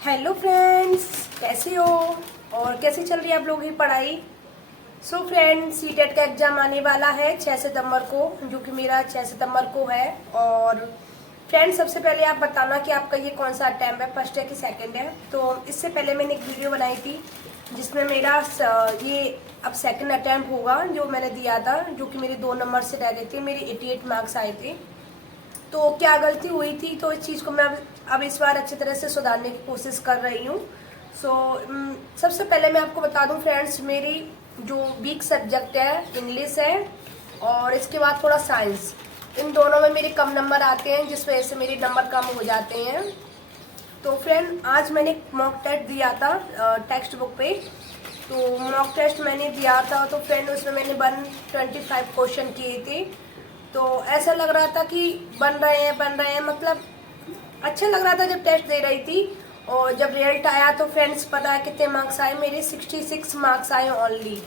Hello friends, कैसे हो और कैसे चल रही है आप लोगों की पढ़ाई। सो फ्रेंड्स, सीटेट का एग्ज़ाम आने वाला है 6 सितंबर को, जो कि मेरा 6 सितंबर को है। और फ्रेंड्स, सबसे पहले आप बताना कि आपका ये कौन सा अटैम्प्ट है, फर्स्ट है कि सेकंड है। तो इससे पहले मैंने एक वीडियो बनाई थी जिसमें मेरा ये अब सेकंड अटैम्प्ट होगा जो मैंने दिया था, जो कि मेरे 2 नंबर से रह गए थे, मेरे 88 मार्क्स आए थे। तो क्या गलती हुई थी, तो इस चीज़ को मैं अब इस बार अच्छी तरह से सुधारने की कोशिश कर रही हूँ। सो सबसे पहले मैं आपको बता दूं फ्रेंड्स, मेरी जो वीक सब्जेक्ट है इंग्लिश है, और इसके बाद थोड़ा साइंस। इन दोनों में मेरे कम नंबर आते हैं, जिस वजह से मेरे नंबर कम हो जाते हैं। तो फ्रेंड, आज मैंने एक मॉक टेस्ट दिया था टेक्स्ट बुक पे। तो मॉक टेस्ट मैंने दिया था, तो फ्रेंड उसमें मैंने 125 क्वेश्चन किए थे। तो ऐसा लग रहा था कि बन रहे हैं, मतलब अच्छा लग रहा था जब टेस्ट दे रही थी। और जब रिजल्ट आया तो फ्रेंड्स, पता है कितने मार्क्स आए? मेरे 66 मार्क्स आए ओनली।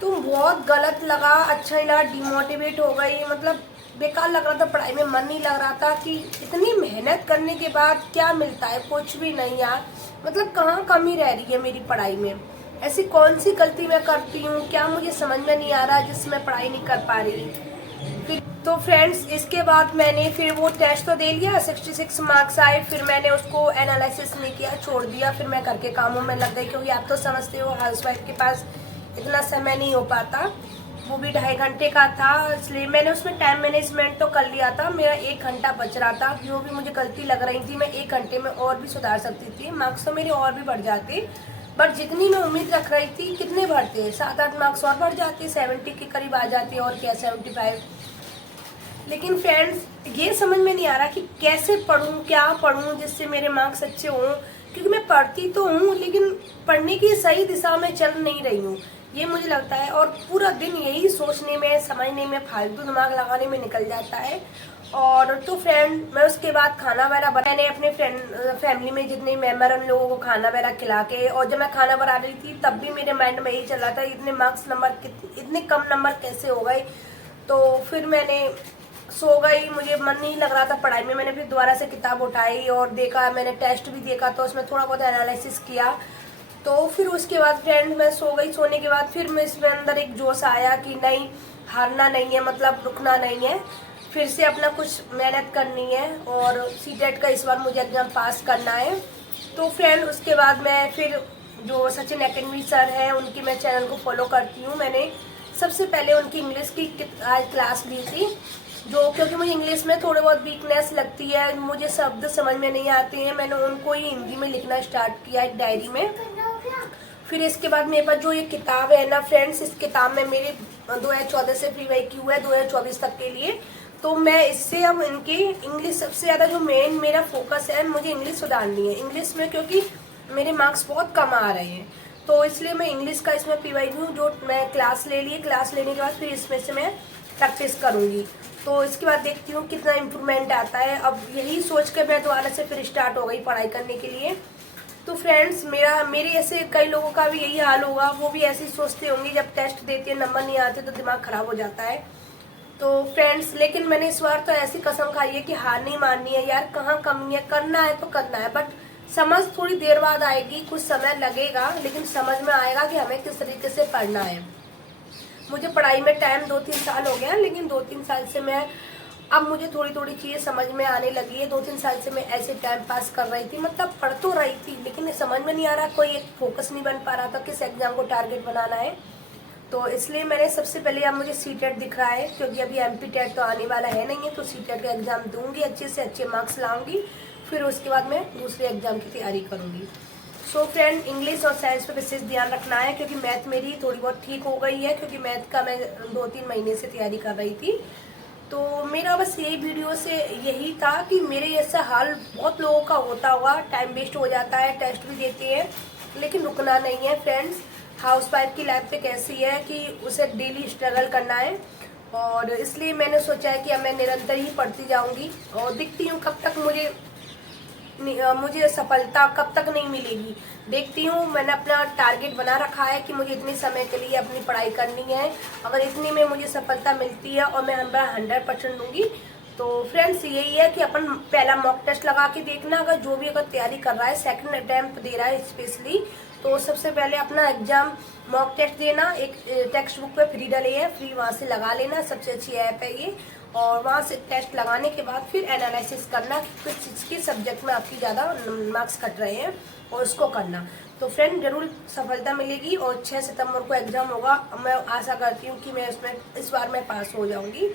तो बहुत गलत लगा, अच्छा नहीं लगा, डिमोटिवेट हो गई, मतलब बेकार लग रहा था, पढ़ाई में मन नहीं लग रहा था कि इतनी मेहनत करने के बाद क्या मिलता है, कुछ भी नहीं यार। मतलब कहाँ कमी रह रही है मेरी पढ़ाई में, ऐसी कौन सी गलती मैं करती हूँ, क्या मुझे समझ में नहीं आ रहा जिससे मैं पढ़ाई नहीं कर पा रही। फिर तो फ्रेंड्स, इसके बाद मैंने फिर वो टेस्ट तो दे लिया, 66 मार्क्स आए, फिर मैंने उसको एनालिसिस नहीं किया, छोड़ दिया। फिर मैं घर के कामों में लग गई, क्योंकि आप तो समझते हो हाउसवाइफ के पास इतना समय नहीं हो पाता, वो भी 2.5 घंटे का था। इसलिए मैंने उसमें टाइम मैनेजमेंट तो कर लिया था, मेरा 1 घंटा बच रहा था। जो भी मुझे गलती लग रही थी, मैं 1 घंटे में और भी सुधार सकती थी, मार्क्स तो मेरे और भी बढ़ जाते। बट जितनी मैं उम्मीद रख रही थी, कितने बढ़ते, 7-8 मार्क्स और बढ़ जाते, 70 के करीब आ जाते, और क्या 75। लेकिन फ्रेंड्स, ये समझ में नहीं आ रहा कि कैसे पढूं, क्या पढूं जिससे मेरे मार्क्स अच्छे हों। क्योंकि मैं पढ़ती तो हूँ, लेकिन पढ़ने की सही दिशा में चल नहीं रही हूँ, ये मुझे लगता है। और पूरा दिन यही सोचने में, समझने में, फालतू दिमाग लगाने में निकल जाता है। और तो फ्रेंड, मैं उसके बाद खाना वगैरह मैंने अपने फैमिली में जितने मेम्बर उन लोगों को खाना वगैरह खिला के, और जब मैं खाना बना रही थी तब भी मेरे माइंड में यही चल रहा था, इतने मार्क्स नंबर, इतने कम नंबर कैसे हो गए। तो फिर मैंने सो गई, मुझे मन नहीं लग रहा था पढ़ाई में। मैंने फिर दोबारा से किताब उठाई और देखा, मैंने टेस्ट भी देखा, तो उसमें थोड़ा बहुत एनालिसिस किया। तो फिर उसके बाद फ्रेंड मैं सो गई। सोने के बाद फिर मैं इसमें अंदर एक जोश आया कि नहीं, हारना नहीं है, मतलब रुकना नहीं है, फिर से अपना कुछ मेहनत करनी है, और सीटेट का इस बार मुझे एग्जाम पास करना है। तो फ्रेंड, उसके बाद मैं फिर जो सचिन एकेडमी सर हैं, उनकी मैं चैनल को फॉलो करती हूँ। मैंने सबसे पहले उनकी इंग्लिश की आज क्लास ली थी, जो क्योंकि मुझे इंग्लिश में थोड़ी बहुत वीकनेस लगती है, मुझे शब्द समझ में नहीं आते हैं, मैंने उनको ही हिंदी में लिखना स्टार्ट किया एक डायरी में। फिर इसके बाद मेरे पास जो ये किताब है ना फ्रेंड्स, इस किताब में मेरे 2014 से फ्री वाई क्यू है 2024 तक के लिए। तो मैं इससे अब इनकी इंग्लिश, सबसे ज़्यादा जो मेन मेरा फोकस है, मुझे इंग्लिश सुधारनी है इंग्लिश में, क्योंकि मेरे मार्क्स बहुत कम आ रहे हैं। तो इसलिए मैं इंग्लिश का इसमें पी वाई क्यू जो मैं क्लास ले ली, क्लास लेने के बाद फिर इसमें से मैं प्रैक्टिस करूँगी। तो इसके बाद देखती हूँ कितना इम्प्रूवमेंट आता है। अब यही सोच कर मैं दोबारा से फिर स्टार्ट हो गई पढ़ाई करने के लिए। तो फ्रेंड्स, मेरे ऐसे कई लोगों का भी यही हाल होगा, वो भी ऐसे ही सोचते होंगे, जब टेस्ट देते हैं नंबर नहीं आते तो दिमाग खराब हो जाता है। तो फ्रेंड्स, लेकिन मैंने इस बार तो ऐसी कसम खाई है कि हार नहीं माननी है यार, कहाँ कमी है, करना है तो करना है। बट समझ थोड़ी देर बाद आएगी, कुछ समय लगेगा, लेकिन समझ में आएगा कि हमें किस तरीके से पढ़ना है। मुझे पढ़ाई में टाइम 2-3 साल हो गया, लेकिन 2-3 साल से मैं, अब मुझे थोड़ी थोड़ी चीज़ें समझ में आने लगी है। 2-3 साल से मैं ऐसे टाइम पास कर रही थी, मतलब पढ़ तो रही थी, लेकिन समझ में नहीं आ रहा, कोई एक फोकस नहीं बन पा रहा था किस एग्जाम को टारगेट बनाना है। तो इसलिए मैंने सबसे पहले, अब मुझे सीटेट दिख रहा है, क्योंकि अभी एमपी टेट तो आने वाला है नहीं है, तो सीटेट का एग्जाम दूंगी, अच्छे से अच्छे मार्क्स लाऊंगी, फिर उसके बाद मैं दूसरे एग्जाम की तैयारी करूंगी। सो फ्रेंड, इंग्लिश और साइंस पे विशेष ध्यान रखना है, क्योंकि मैथ मेरी थोड़ी बहुत ठीक हो गई है, क्योंकि मैथ का मैं 2-3 महीने से तैयारी कर रही थी। तो मेरा बस यही वीडियो से यही था कि मेरे जैसा हाल बहुत लोगों का होता होगा, टाइम वेस्ट हो जाता है, टेस्ट भी देते हैं, लेकिन रुकना नहीं है फ्रेंड्स। हाउसवाइफ की लाइफ पे कैसी है कि उसे डेली स्ट्रगल करना है, और इसलिए मैंने सोचा है कि अब मैं निरंतर ही पढ़ती जाऊंगी, और देखती हूँ कब तक मुझे सफलता कब तक नहीं मिलेगी, देखती हूँ। मैंने अपना टारगेट बना रखा है कि मुझे इतने समय के लिए अपनी पढ़ाई करनी है, अगर इतनी में मुझे सफलता मिलती है और मैं 100% दूंगी, तो फ्रेंड्स यही है कि अपन पहला मॉक टेस्ट लगा के देखना, अगर जो भी अगर तैयारी कर रहा है, सेकंड अटेम्प्ट दे रहा है स्पेशली, तो सबसे पहले अपना एग्जाम मॉक टेस्ट देना। एक टेक्स्ट बुक पे फ्री डले है, फ्री वहां से लगा लेना, सबसे अच्छी ऐप है ये। और वहां से टेस्ट लगाने के बाद फिर एनालिसिस करना कि किस चीज के सब्जेक्ट में आपकी ज्यादा मार्क्स कट रहे हैं और उसको करना। तो फ्रेंड जरूर सफलता मिलेगी और 6 सितंबर को एग्जाम होगा। मैं आशा करती हूँ कि मैं उसमें इस बार मैं पास हो जाऊंगी।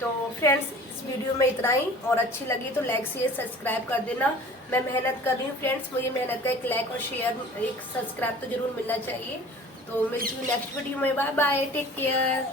तो फ्रेंड्स इस वीडियो में इतना ही, और अच्छी लगी तो लाइक शेयर सब्सक्राइब कर देना। मैं मेहनत कर रही हूँ फ्रेंड्स, मुझे मेहनत का एक लाइक और शेयर एक सब्सक्राइब तो जरूर मिलना चाहिए। तो मिलती हूँ नेक्स्ट वीडियो में, बाय बाय, टेक केयर।